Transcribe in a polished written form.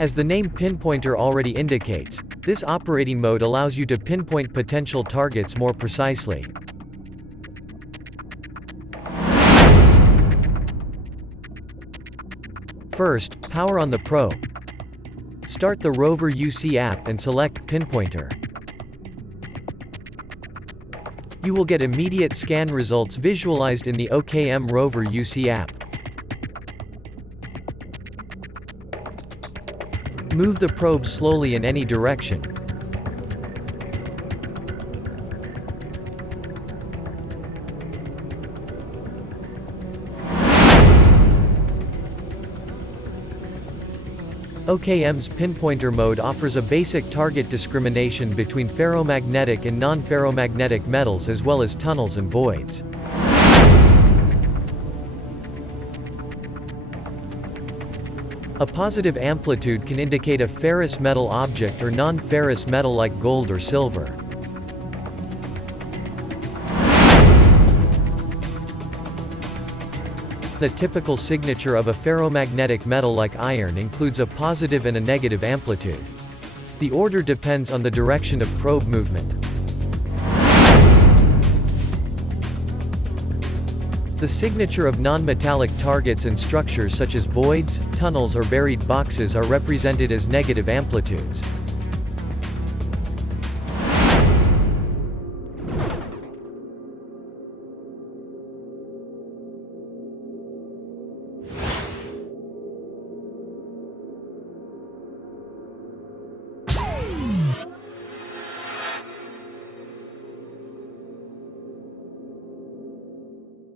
As the name pinpointer already indicates, this operating mode allows you to pinpoint potential targets more precisely. First, power on the probe. Start the Rover UC app and select Pinpointer. You will get immediate scan results visualized in the OKM Rover UC app. Move the probe slowly in any direction. OKM's pinpointer mode offers a basic target discrimination between ferromagnetic and non-ferromagnetic metals as well as tunnels and voids. A positive amplitude can indicate a ferrous metal object or non-ferrous metal like gold or silver. The typical signature of a ferromagnetic metal like iron includes a positive and a negative amplitude. The order depends on the direction of probe movement. The signature of non-metallic targets and structures such as voids, tunnels or buried boxes are represented as negative amplitudes.